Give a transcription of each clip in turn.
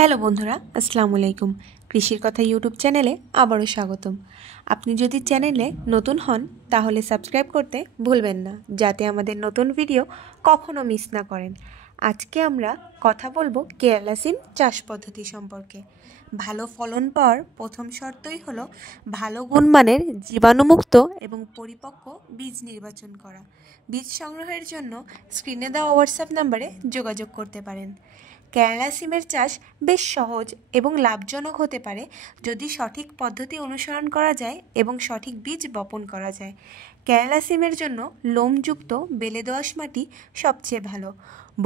Hello বন্ধুরা, আসসালামু আলাইকুম। কৃষির কথা ইউটিউব চ্যানেলে আবারও স্বাগতম। আপনি যদি চ্যানেলে নতুন হন তাহলে সাবস্ক্রাইব করতে ভুলবেন না, যাতে আমাদের নতুন ভিডিও কখনো মিস না করেন। আজকে আমরা কথা বলবো কেরালা সিম চাষ পদ্ধতি সম্পর্কে। ভালো ফলন পাওয়ার প্রথম শর্তই হলো ভালো গুণমানের জীবাণুমুক্ত এবং পরিপক্ক বীজ নির্বাচন করা। বীজ সংগ্রহের জন্য স্ক্রিনে দেওয়া হোয়াটসঅ্যাপ নাম্বারে যোগাযোগ করতে পারেন। কেরালা সিমের চাষ বেশ সহজ এবং লাভজনক হতে পারে যদি সঠিক পদ্ধতি অনুসরণ করা যায় এবং সঠিক বীজ বপন করা যায়। কেরালা সিমের জন্য লোমযুক্ত বেলে দোআঁশ মাটি সবচেয়ে ভালো।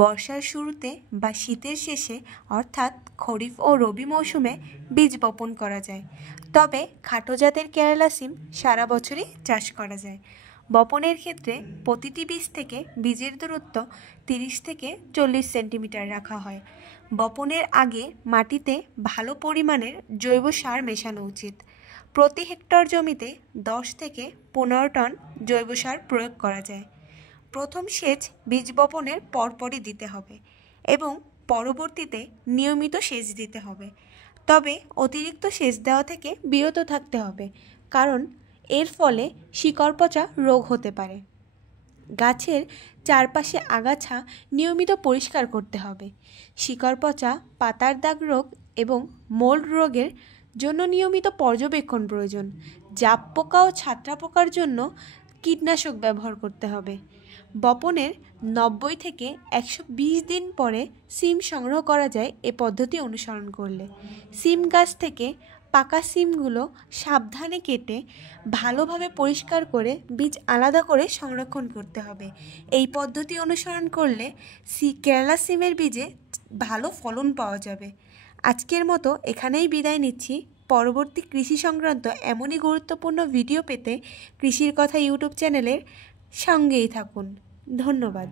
বর্ষার শুরুতে বা শীতের শেষে অর্থাৎ খরিফ ও রবি মৌসুমে বীজ বপন করা যায়। তবে খাটো জাতের কেরালা সিম সারা বছরই চাষ করা যায়। বপনের ক্ষেত্রে প্রতিটি বীজ থেকে বীজের দূরত্ব 30 থেকে 40 সেন্টিমিটার রাখা হয়। বপনের আগে মাটিতে ভালো পরিমাণের জৈব সার মেশানো উচিত। প্রতি হেক্টর জমিতে 10 থেকে 15 টন জৈব সার প্রয়োগ করা যায়। প্রথম সেচ বীজ বপনের পরপরই দিতে হবে এবং পরবর্তীতে নিয়মিত সেচ দিতে হবে। তবে অতিরিক্ত সেচ দেওয়া থেকে বিরত থাকতে হবে, কারণ এর ফলে শিকড় পচা রোগ হতে পারে। গাছের চারপাশে আগাছা নিয়মিত পরিষ্কার করতে হবে। শিকড় পচা, পাতার দাগ রোগ এবং মোল্ড রোগের জন্য নিয়মিত পর্যবেক্ষণ প্রয়োজন। জাপ পোকা ও ছাত্রা পোকার জন্য কীটনাশক ব্যবহার করতে হবে। বপনের 90 থেকে 120 দিন পরে সিম সংগ্রহ করা যায় এ পদ্ধতি অনুসরণ করলে। সিম গাছ থেকে পাকা সিমগুলো সাবধানে কেটে ভালোভাবে পরিষ্কার করে বীজ আলাদা করে সংরক্ষণ করতে হবে। এই পদ্ধতি অনুসরণ করলে কেরালা সিমের বীজে ভালো ফলন পাওয়া যাবে। আজকের মতো এখানেই বিদায় নিচ্ছি। পরবর্তী কৃষি সংক্রান্ত এমনই গুরুত্বপূর্ণ ভিডিও পেতে কৃষির কথা ইউটিউব চ্যানেলের সঙ্গেই থাকুন। ধন্যবাদ।